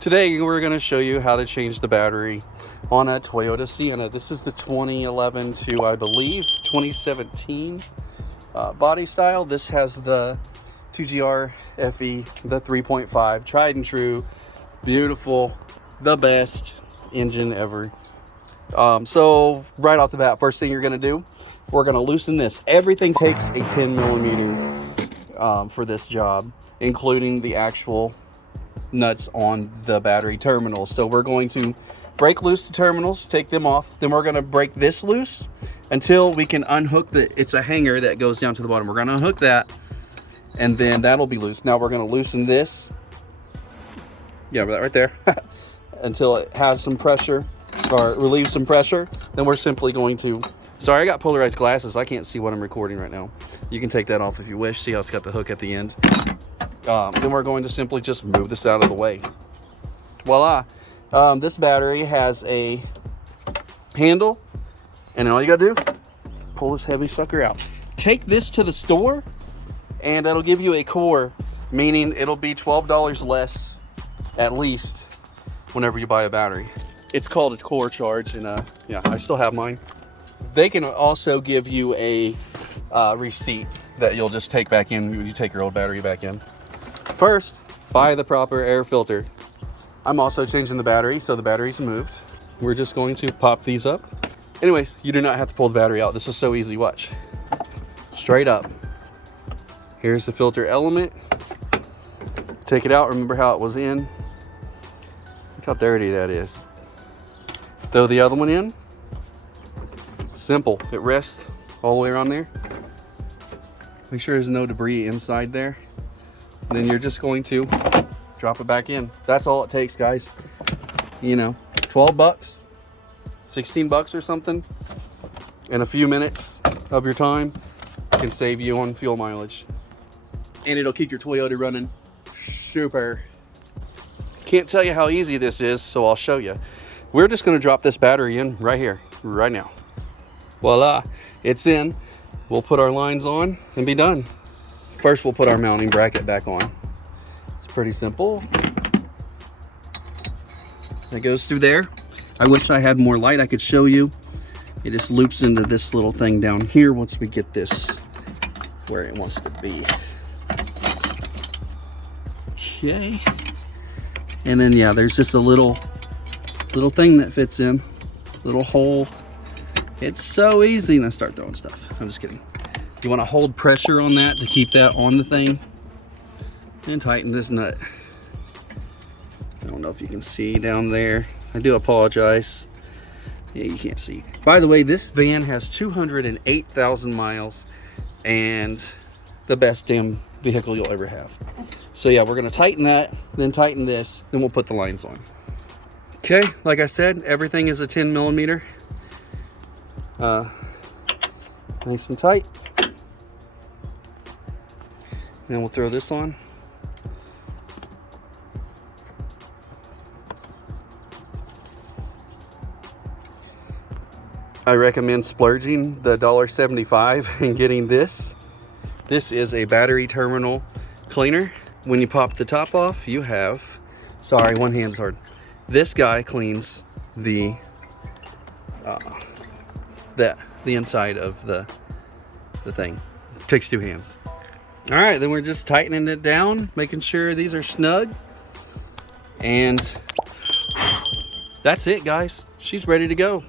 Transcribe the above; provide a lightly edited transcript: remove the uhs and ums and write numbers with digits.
Today we're going to show you how to change the battery on a Toyota Sienna. This is the 2011 to, I believe, 2017 body style. This has the 2GR FE, the 3.5, tried and true, beautiful, the best engine ever. So right off the bat, first thing you're going to do, we're going to loosen this. Everything takes a 10 millimeter for this job, including the actual nuts on the battery terminals. So we're going to break loose the terminals, take them off, then we're going to break this loose until we can unhook it's a hanger that goes down to the bottom. We're going to unhook that, and then that'll be loose. Now we're going to loosen this, yeah, right there, until it has some pressure or relieves some pressure. Then we're simply going to, sorry, I got polarized glasses, I can't see what I'm recording right now. You can take that off if you wish. See how it's got the hook at the end. Then we're going to simply just move this out of the way. Voila. This battery has a handle, and all you gotta do, pull this heavy sucker out. Take this to the store, and that'll give you a core, meaning it'll be $12 less, at least, whenever you buy a battery. It's called a core charge, and yeah, I still have mine. They can also give you a receipt that you'll just take back in when you take your old battery back in. First, buy the proper air filter. I'm also changing the battery, so the battery's moved. We're just going to pop these up. Anyways, you do not have to pull the battery out. This is so easy, watch. Straight up. Here's the filter element. Take it out, remember how it was in. Look how dirty that is. Throw the other one in. Simple, it rests all the way around there. Make sure there's no debris inside there. And then you're just going to drop it back in. That's all it takes, guys. You know, 12 bucks, 16 bucks or something, in a few minutes of your time can save you on fuel mileage. And it'll keep your Toyota running super. Can't tell you how easy this is, so I'll show you. We're just gonna drop this battery in right here, right now. Voila, it's in. We'll put our lines on and be done. First, we'll put our mounting bracket back on. It's pretty simple. It goes through there. I wish I had more light I could show you. It just loops into this little thing down here once we get this where it wants to be. Okay. And then, yeah, there's just a little thing that fits in, little hole. It's so easy. Now start throwing stuff. I'm just kidding. You want to hold pressure on that to keep that on the thing, and tighten this nut. I don't know if you can see down there. I do apologize. Yeah, you can't see. By the way, this van has 208,000 miles and the best damn vehicle you'll ever have. So yeah, we're going to tighten that, then tighten this, then we'll put the lines on. Okay, like I said, everything is a 10 millimeter. Nice and tight. Then we'll throw this on. I recommend splurging the $1.75 and getting this. This is a battery terminal cleaner. When you pop the top off, you have, sorry, one hand's hard. This guy cleans the inside of the thing. It takes two hands. All right, then we're just tightening it down, making sure these are snug. And that's it, guys. She's ready to go.